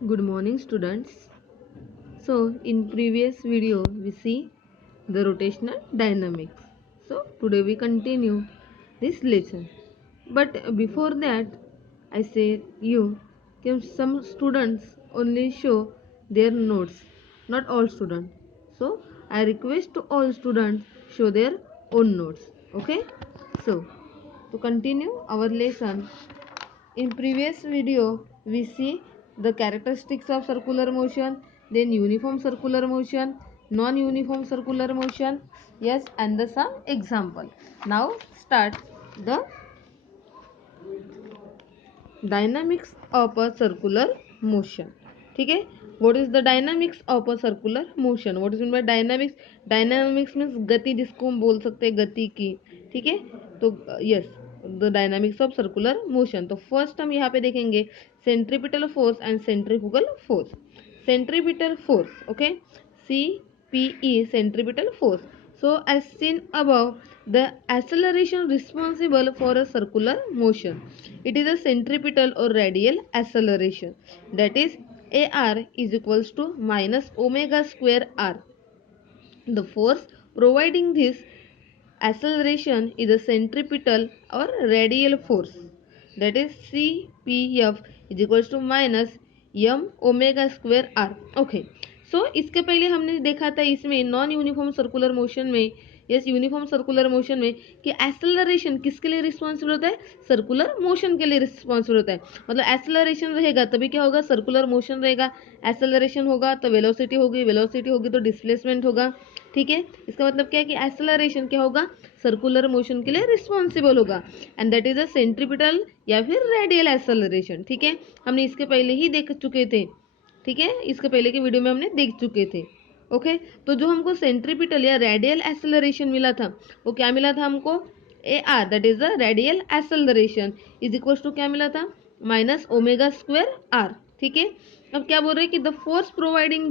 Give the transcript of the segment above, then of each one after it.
Good morning, students. So, in previous video we see the rotational dynamics. So, today we continue this lesson. But before that, I say you can some students only show their notes, not all students. So, I request to all students show their own notes. Okay? So, to continue our lesson, in previous video, we see the characteristics of circular motion, then uniform circular motion, non-uniform circular motion, yes, and the some example. Now start the dynamics of a circular motion. ठीक है, what is the dynamics of a circular motion? What is mean by dynamics? Dynamics means गति, जिसको हम बोल सकते हैं गति की. ठीक है, तो yes, the dynamics of circular motion. तो फर्स्ट हम यहाँ पे देखेंगे centripetal force and centrifugal force. Centripetal force, okay, CPE, centripetal force. So as seen above, the acceleration responsible for a circular motion, it is a centripetal or radial acceleration, that is AR is equals to minus omega square R. The force providing this acceleration is a centripetal or radial force, that is CPF is equals to minus m omega square R. Okay, so इसके पहले हमने देखा था इसमें non uniform circular motion में, yes, uniform circular motion में कि acceleration किसके लिए रिस्पॉन्सिबल होता है? सर्कुलर मोशन के लिए रिस्पॉन्सिबल होता है. मतलब एक्सेलरेशन रहेगा तभी क्या होगा? सर्कुलर मोशन रहेगा. एक्सेलरेशन होगा तो वेलोसिटी होगी, वेलोसिटी होगी तो डिस्प्लेसमेंट होगा. ठीक है, इसका मतलब क्या है कि एक्सेलरेशन क्या होगा? सर्कुलर मोशन के लिए रिस्पॉन्सिबल होगा, and that is a centripetal या फिर रेडियल एक्सेलरेशन. ठीक है, हमने इसके पहले ही देख चुके थे. ठीक है, इसके पहले के वीडियो में हमने देख चुके थे. ओके, तो जो हमको सेंट्रीपिटल या रेडियल एक्सेलरेशन मिला था वो क्या मिला था हमको? A R, that is the radial acceleration, is equal to क्या मिला था? Minus omega square R. ठीक है, अब क्या बोल रहे हैं कि the force providing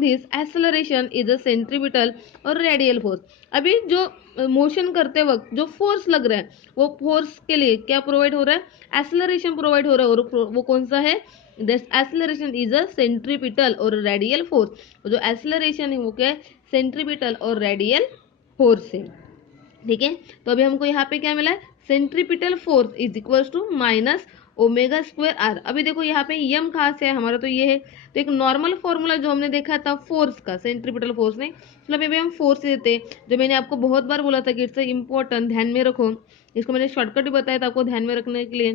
this acceleration is a centripetal और रेडियल फोर्स. अभी जो मोशन करते वक्त जो फोर्स लग रहा है वो फोर्स के लिए क्या प्रोवाइड हो रहा है? एक्सेलरेशन प्रोवाइड हो रहा है. और वो कौन सा है? This acceleration is a centripetal और रेडियल फोर्स. जो एक्सेलरेशन है वो क्या है? सेंट्रीपिटल और रेडियल फोर्स है. ठीक है, तो अभी हमको यहाँ पे क्या मिला है? Centripetal force is equals to minus omega square R. अभी देखो यहाँ पे यम कहाँ से है? हमारा तो ये है. तो एक नॉर्मल फॉर्मूला जो हमने देखा था फोर्स का, सेंट्रीपिटल फोर्स नहीं, मतलब अभी हम फोर्स देते हैं. जो मैंने आपको बहुत बार बोला था कि इट्स इंपॉर्टेंट, ध्यान में रखो. इसको मैंने शॉर्टकट भी बताया था आपको ध्यान में रखने के लिए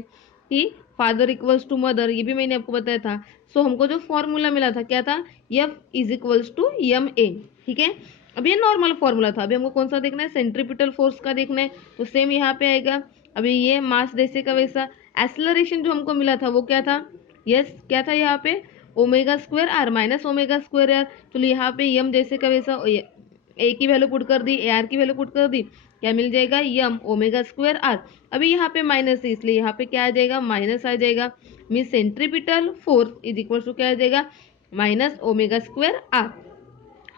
कि फादर इक्वल्स टू मदर, ये भी मैंने आपको बताया था. सो हमको जो फॉर्मूला मिला था क्या था? F is equals to M A. ठीक है, अब ये नॉर्मल फॉर्मूला था. अभी हमको कौन सा देखना है? सेंट्रीपिटल फोर्स का देखना है. तो सेम यहाँ पे आएगा. अभी ये मास जैसे का वैसा एक्सेलरेशन जो हमको मिला था वो क्या था? यस, क्या था यहाँ पे? Omega square R minus omega square R. चलो यहाँ पे यम जैसे का वैसा ए की वैल्यू पुट कर दी, ए आर की वैल्यू पुट कर दी, क्या मिल जाएगा? यम ओमेगा स्क्वायर आर. अभी यहाँ पे माइनस है इसलिए यहाँ पे क्या आ जाएगा? माइनस आ जाएगा. Mean centripetal force is equal to क्या आ जाएगा? Minus omega square R.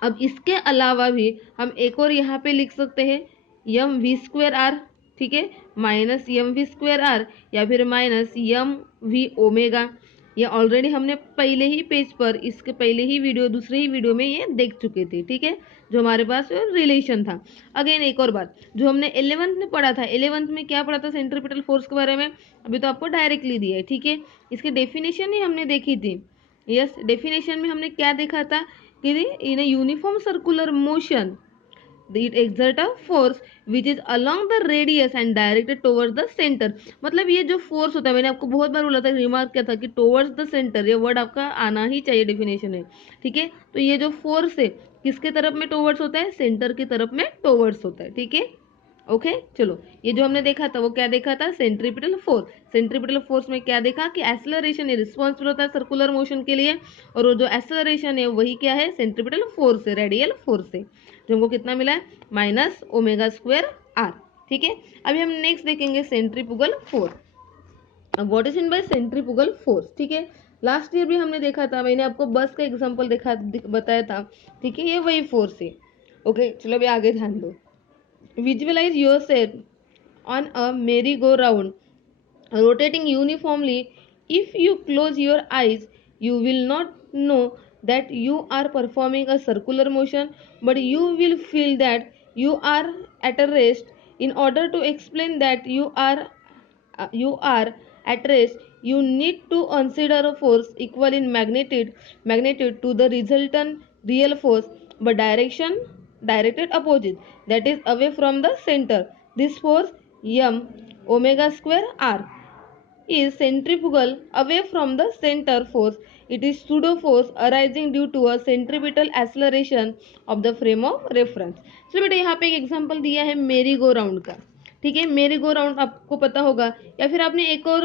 अब इसके अलावा भी हम एक और यहाँ पे लिख सकते हैं यम वी स्क्वायर आर. ठीक है, minus M V square R या फिर माइनस यम वी ओमेगा. ये ऑलरेडी हमने पहले ही पेज पर, इसके पहले ही वीडियो, दूसरे ही वीडियो में ये देख चुके थे. ठीक है, जो हमारे पास रिलेशन था. अगेन एक और बात जो हमने 11th में पढ़ा था, 11th में क्या पढ़ा था सेंट्रीपिटल फोर्स के बारे में? अभी तो आपको डायरेक्टली दिया है. ठीक है, इसकी डेफिनेशन ही हमने देखी थी. यस, डेफिनेशन में हमने क्या देखा था कि in a uniform circular motion it exert a force which is along the radius and directed towards the center. मतलब ये जो फोर्स होता है, मैंने आपको बहुत बार बोला था, रिमार्क किया था कि टोवर्ड्स द सेंटर, ये वर्ड आपका आना ही चाहिए डेफिनेशन में. ठीक है, तो ये जो फोर्स है किसके तरफ में टोवर्ड्स होता है? सेंटर की तरफ में टोवर्ड्स होता है. ठीक है, ओके, चलो ये जो हमने देखा था वो क्या देखा था? Centripetal force. सेंट्रीपिटल फोर्स में क्या देखा कि एक्सेलरेशन रिस्पॉन्सिबल होता है सर्कुलर मोशन के लिए, और वो जो एक्सेलरेशन है वही क्या है? सेंट्रीपिटल फोर्स है, रेडियल फोर्स है, जो हमको कितना मिला है? Minus omega square R. ठीक है, अभी हम नेक्स्ट देखेंगे सेंट्रीपुगल फोर्स. अब what is in by centrifugal force? ठीक है, लास्ट ईयर भी हमने देखा था, मैंने आपको बस का एग्जांपल बताया था. ठीक है, ये वही फोर्स है. ओके, चलो अभी आगे ध्यान दो. Visualize yourself on a merry-go-round, rotating uniformly If you close your eyes, you will not know that you are performing a circular motion, but you will feel that you are at a rest. In order to explain that you are at rest, you need to consider a force equal in magnitude to the resultant real force, but direction directed opposite, that is away from the center. This force m omega square r is centrifugal away from the center force. It is pseudo force arising due to a centripetal acceleration of the frame of reference. चलो बेटा यहाँ पे एक example दिया है मेरी go round का, ठीक है। मेरी गो राउंड आपको पता होगा, या फिर आपने एक और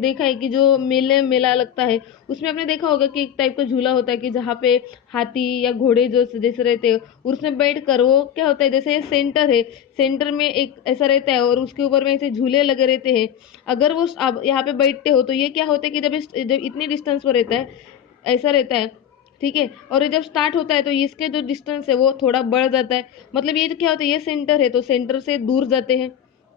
देखा है कि जो मेला लगता है उसमें आपने देखा होगा कि एक टाइप का झूला होता है कि जहाँ पे हाथी या घोड़े जो जैसे रहते हैं और उसमें बैठ कर वो क्या होता है, जैसे सेंटर है, सेंटर में एक ऐसा रहता है और उसके ऊपर में ऐसे झूले लगे रहते हैं। अगर वो आप यहाँ पे बैठते हो तो ये क्या होता है कि जब इतनी डिस्टेंस पर रहता है, ऐसा रहता है, ठीक है, और ये जब स्टार्ट होता है तो इसके जो डिस्टेंस है वो थोड़ा बढ़ जाता है। मतलब ये जो क्या होता है, ये सेंटर है तो सेंटर से दूर जाते हैं।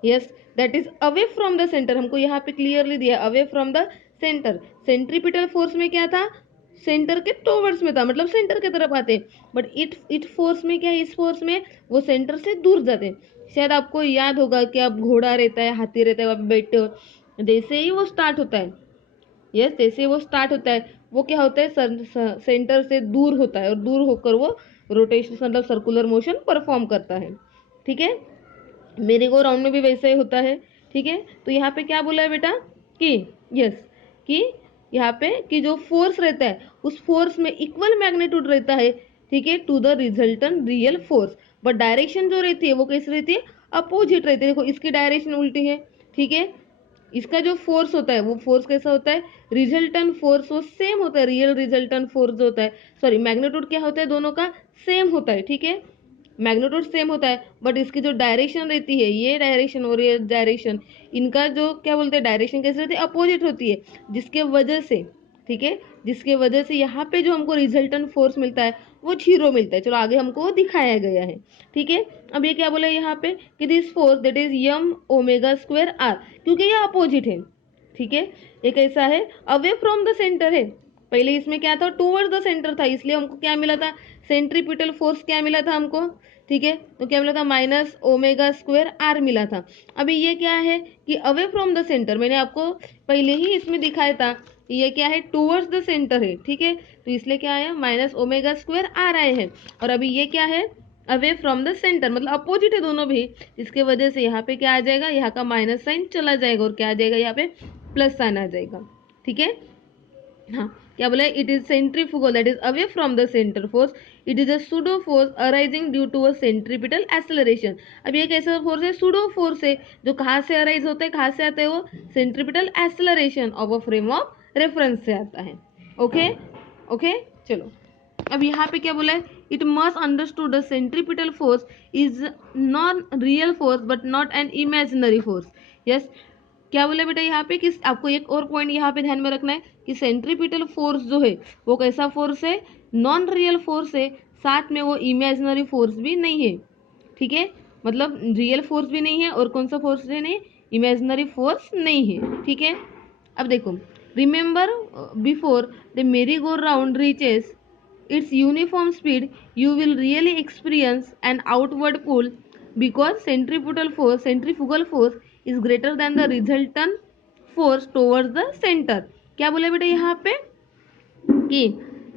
Yes, that is away from the centre, हमको यहाँ पे क्लियरली दिया away from the centre. Centripetal force में क्या था, सेंटर के टूवर्ड्स में था, मतलब सेंटर की तरफ आते। बट इट फोर्स में क्या है, इस फोर्स में वो सेंटर से दूर जाते। शायद आपको याद होगा कि आप घोड़ा रहता है, हाथी रहता है, वहाँ पे बैठते हो, जैसे ही वो स्टार्ट होता है, यस जैसे ही वो स्टार्ट होता है वो क्या होता है, सेंटर से दूर होता है और दूर होकर वो रोटेशन मतलब सर्कुलर मोशन परफॉर्म करता है, ठीक है। मेरी गो राउंड में भी वैसा ही होता है, ठीक है। तो यहाँ पे क्या बोला है बेटा कि यस कि यहाँ पे कि जो फोर्स रहता है उस फोर्स में इक्वल मैग्नीट्यूड रहता है, ठीक है, to the resultant real force, but direction जो रहती है वो कैसी रहती है, अपोजिट रहती है। देखो इसकी डायरेक्शन उल्टी है, ठीक है। इसका जो फोर्स होता है वो फोर्स कैसा होता है, रिजल्टेंट फोर्स वो सेम होता है, रियल रिजल्टेंट फोर्स जो होता है, सॉरी मैग्नीट्यूड क्या होता है, दोनों का सेम होता है, ठीक है, मैग्नीट्यूड सेम होता है। बट इसकी जो डायरेक्शन रहती है, ये डायरेक्शन और ये डायरेक्शन, इनका जो क्या बोलते हैं डायरेक्शन कैसे रहती है, अपोजिट होती है, जिसके वजह से, ठीक है, जिसके वजह से यहाँ पे जो हमको रिजल्टेंट फोर्स मिलता है वो जीरो मिलता है। चलो आगे हमको वो दिखाया गया है, ठीक है। अब ये क्या बोला है यहाँ पे कि this force that is M omega square R, क्योंकि ये अपोजिट है, ठीक है। ये कैसा है, अवे फ्रॉम द सेंटर है। पहले इसमें क्या था, टूवर्ड्स द सेंटर था, इसलिए हमको क्या मिला था, सेंट्रीपिटल फोर्स क्या मिला था हमको, ठीक है। तो क्या मिला था, माइनस ओमेगा स्क्वायर आर मिला था। अभी ये क्या है कि अवे फ्रॉम द सेंटर, मैंने आपको पहले ही इसमें दिखाया था, ये क्या है, टूवर्ड्स द सेंटर है, ठीक है। तो इसलिए क्या आया, माइनस ओमेगा स्क्वायर आर आए हैं। और अभी ये क्या है, अवे फ्रॉम द सेंटर, मतलब अपोजिट है दोनों भी, इसके वजह से यहाँ पे क्या आ जाएगा, यहाँ का माइनस साइन चला जाएगा और क्या आ जाएगा, यहाँ पे प्लस साइन आ जाएगा, ठीक है। हाँ, क्या बोला, it is centrifugal that is away from the centre force, it is a pseudo force arising due to a centripetal acceleration. अब ये कैसा फोर्स है, सूडो फोर्स है, जो कहाँ से अराइज होता है, कहाँ से आता है वो, centripetal acceleration of a frame of reference से आता है। ओके ओके, चलो अब यहाँ पे क्या बोला है, it must understood the centripetal force is non real force but not an imaginary force. Yes, क्या बोला बेटा यहाँ पे, किस आपको एक और पॉइंट यहाँ पे ध्यान में रखना है कि सेंट्रीपिटल फोर्स जो है वो कैसा फोर्स है, नॉन रियल फोर्स है, साथ में वो इमेजिनरी फोर्स भी नहीं है, ठीक है। मतलब रियल फोर्स भी नहीं है और कौन सा फोर्स है, नहीं, इमेजिनरी फोर्स नहीं है, ठीक है। अब देखो, रिमेंबर बिफोर द मेरी go round reaches its uniform speed, you will really experience an outward pull because centrifugal force is greater than the resultant force towards the center। क्या बोले बेटा यहाँ पे कि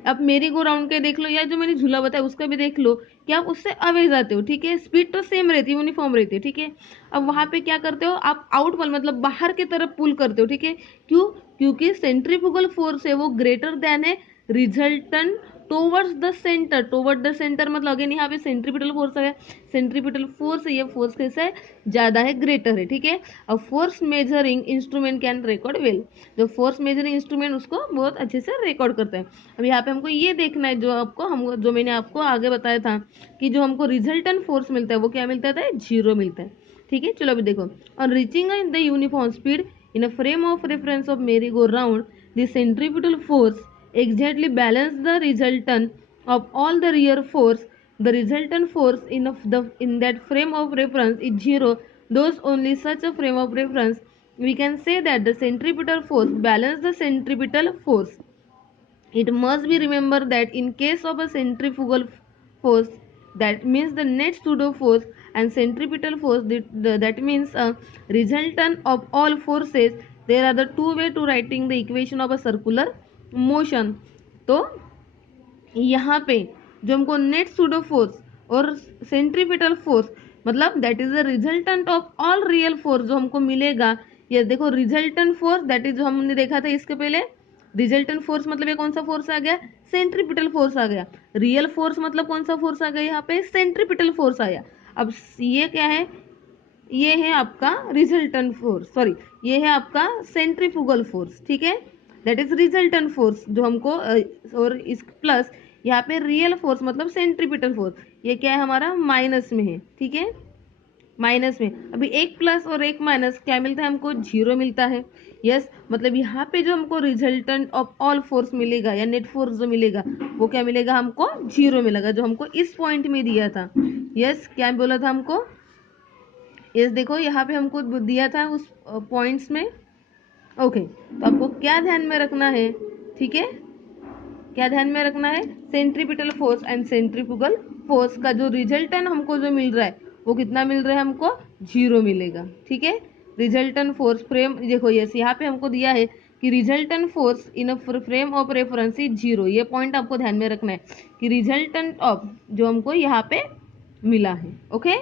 अब मेरी गो राउंड के देख लो या जो मैंने झूला बताया उसका भी देख लो कि आप उससे अवे जाते हो, ठीक है, स्पीड तो सेम रहती है, यूनिफॉर्म रहती है, ठीक है। अब वहां पे क्या करते हो आप, आउटवर्ड मतलब बाहर की तरफ पुल करते हो, ठीक है। क्यों, क्योंकि सेंट्रीफुगल फोर्स है वो ग्रेटर देन है resultant towards the centre. Toward the centre मतलब अगेन यहाँ पे सेंट्रीपिटल फोर्स है, सेंट्रीपिटल फोर्स है, ये फोर्स कैसा है, ज्यादा है, ग्रेटर है, ठीक है। अब force measuring instrument can record well, जो फोर्स मेजरिंग इंस्ट्रूमेंट उसको बहुत अच्छे से रिकॉर्ड करता है। अब यहाँ पे हमको ये देखना है, जो मैंने आपको आगे बताया था कि जो हमको रिजल्टेंट फोर्स मिलता है वो क्या मिलता है, जीरो मिलता है, ठीक है। चलो अभी देखो, on reaching the uniform speed in a frame of reference of merry go round the centripetal force exactly balance the resultant of all the rear force. The resultant force in that frame of reference is zero. Thus only such a frame of reference we can say that the centripetal force balance the centripetal force. It must be remembered that in case of a centrifugal force, that means the net pseudo force, and centripetal force, that means a resultant of all forces, there are the two way to writing the equation of a circular motion. तो यहाँ पे जो हमको net pseudo force और centripetal force, मतलब that is the resultant of all real force जो हमको मिलेगा। ये देखो रिजल्टेंट फोर्स, दैट इज जो हमने देखा था इसके पहले, रिजल्टेंट फोर्स मतलब ये कौन सा फोर्स आ गया, सेंट्रीपिटल फोर्स आ गया। रियल फोर्स मतलब कौन सा फोर्स आ गया, यहाँ पे सेंट्रीपिटल फोर्स आया। अब ये क्या है, ये है आपका रिजल्टेंट फोर्स, सॉरी ये है आपका सेंट्रीफुगल फोर्स, ठीक है, दैट इज रिजल्टेंट फोर्स जो हमको और इस प्लस यहाँ पे रियल फोर्स मतलब सेंट्रीपिटल फोर्स, ये क्या है हमारा माइनस में है, ठीक है, माइनस में। अभी एक प्लस और एक माइनस क्या मिलता है हमको, जीरो मिलता है। यस मतलब यहाँ पे जो हमको रिजल्टेंट ऑफ ऑल फोर्स मिलेगा या नेट फोर्स जो मिलेगा वो क्या मिलेगा हमको, जीरो मिलेगा, जो हमको इस पॉइंट में दिया था। यस क्या बोला था हमको, यस देखो यहाँ पे हमको दिया था उस पॉइंट्स में। ओके तो आपको क्या ध्यान में रखना है, ठीक है, क्या ध्यान में रखना है, centripetal force and centrifugal force का जो रिजल्टेंट हमको जो मिल रहा है वो कितना मिल रहा है हमको, जीरो मिलेगा, ठीक है। रिजल्टेंट फोर्स फ्रेम देखो यस यहाँ पे हमको दिया है कि resultant force in a frame of reference is zero, ये पॉइंट आपको ध्यान में रखना है कि रिजल्टेंट ऑफ जो हमको यहाँ पे मिला है, ओके।